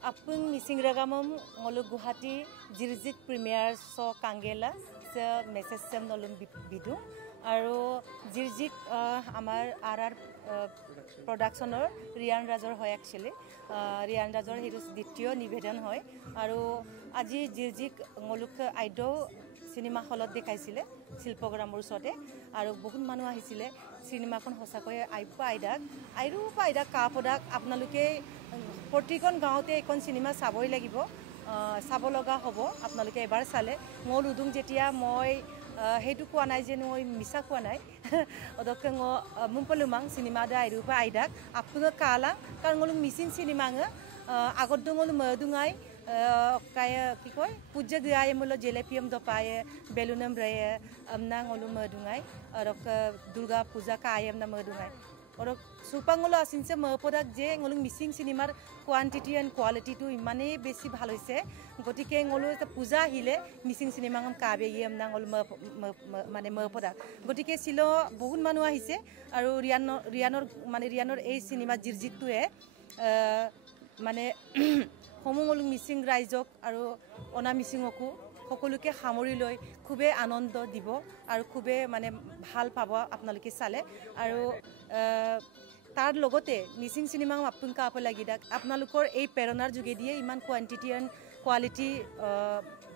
Apung missing ragamum ngolu Guwahati Jirjik Premier so Kangela se message sem nolum bidu aru Jirjik amar RR productioner Rian Rajor hoy actually Rian Rajor hiru dittiyo nibedan hoy aru aji Jirjik ngoluk aido cinema hallot deखाইছিলে শিল্পগ্ৰামৰ ওচৰতে আৰু বহুত মানুহ আহিছিলে সিনেমাখন হসাকৈ আইদাক কাপদাক আপোনালোকে প্ৰতিখন গাঁওতে এখন cinema চাবই লাগিব চাব লগা হ'ব আপোনালোকে এবাৰ চালে মোৰ উদুং যেতিয়া মই হেতু কোৱা নাই যে মই মিছা কোৱা নাই অদকে মুম্পলুমাং সিনেমা দা আইদাক আপোনালোক কালা কাৰণ মই মিছিং সিনেমা আগত দঙল মদুঙাই kaya kikoy puja gaya mulo jelepiam do paye belunam raye amna ngolu madungai arok durga puja kayam na madungai orok supangolo asinse mapodak je ngolu missing cinema quantity and quality to imane besi bhalo hoise gotike ngolu eta puja hile missing cinema ngam kabe yem na ngolu mane mapodak gotike silo bahut manu ahise aru rianor ei cinema jirjik to e মানে সমমলুক মিছিং ৰাইজক আৰু অনা মিছিংকো সকলোকে সামৰি লৈ খুবে আনন্দ দিব আৰু খুবে মানে ভাল পাব আপোনালোকে চালে আৰু তাৰ লগতে মিছিং সিনেমা আপুন কাপ লাগি দাক আপোনালোকৰ এই প্ৰেৰণাৰ যোগে দিয়ে ইমান কোৱান্টিটি এণ্ড কোৱালিটি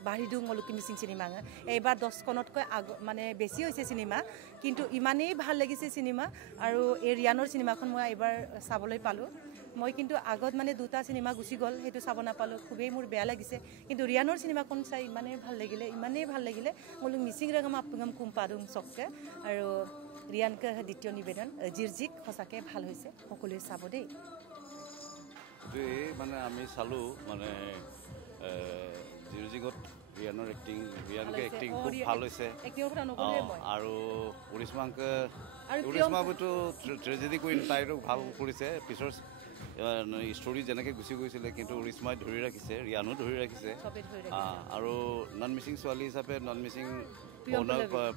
বাঢ়ি দিওঁ মলুকি মিছিং সিনেমা এইবাৰ 10 কনতকৈ মানে বেছি হৈছে সিনেমা কিন্তু ইমানেই ভাল লাগিছে সিনেমা আৰু এই ৰিয়ানৰ সিনেমাখন মই এইবাৰ চাবলৈ পালো মই কিন্তু আগত মানে দুটা সিনেমা গুছি গল হেতু চাব না পালো খুবেই মোৰ বেয়া লাগিছে কিন্তু ৰিয়ানৰ সিনেমাখন চাই ইমানেই ভাল লাগিলে মলুক মিছিং ৰাগম আপুঙম কুম্পাদুং চককে আৰু ৰিয়ানকে দ্বিতীয় নিবেদন জিৰজিক হসাকে ভাল হৈছে সকলোৱে চাব দেই যে মানে আমি চালু মানে জিৰজিকত ৰিয়ানৰ এক্টিং খুব ভাল হৈছে আৰু উৰিষ্মাবতো ট্ৰেজেডি কুইন তাইৰো ভাল কৰিছে পিছৰ ষ্টৰী যেনেকৈ গুচি গৈছিলে কিন্তু উৰিষ্মাই ধৰি ৰাখিছে ৰিয়ানো ধৰি ৰাখিছে আৰু নন মিছিং ছোৱালী হিচাপে নন মিছিং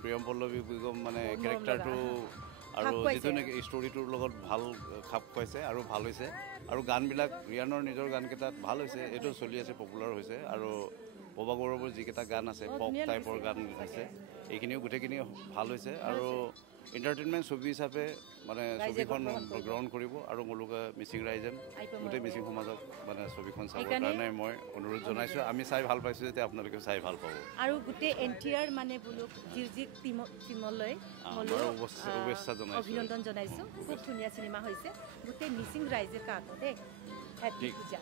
প্ৰিয়ম পল্লৱী বেগম মানে কেৰেক্টাৰটো আৰু যিটো নেকি ষ্টৰীটোৰ লগত ভাল খাপ খুৱাইছে আৰু ভাল হৈছে আৰু গানবিলাক ৰিয়ানৰ নিজৰ গানকেইটাত ভাল হৈছে এইটো চলি আছে পপুলাৰ হৈছে আৰু ববা গৌৰৱৰ যিকেইটা গান আছে পপ টাইপৰ গান আছে এইখিনিও গোটেইখিনি ভাল হৈছে আৰু এণ্টাৰটেইনমেণ্ট ছবি হিচাপে মানে ছবিখন গ্ৰহণ কৰিব আৰু মোলোকে মিছিং ৰাইজে গোটেই মিছিং সমাজক মানে ছবিখন চাবৰ কাৰণে মই অনুৰোধ জনাইছোঁ আমি চাই ভাল পাইছোঁ যাতে আপোনালোকেও চাই ভাল পাব আৰু গোটেই এনটিআৰ মানে বুলুক জিৰজিক টিমলৈ অভিনন্দন জনাইছোঁ খুব ধুনীয়া চিনেমা হৈছে গোটেই মিছিং ৰাইজে কাকো দেই হেপী পূজা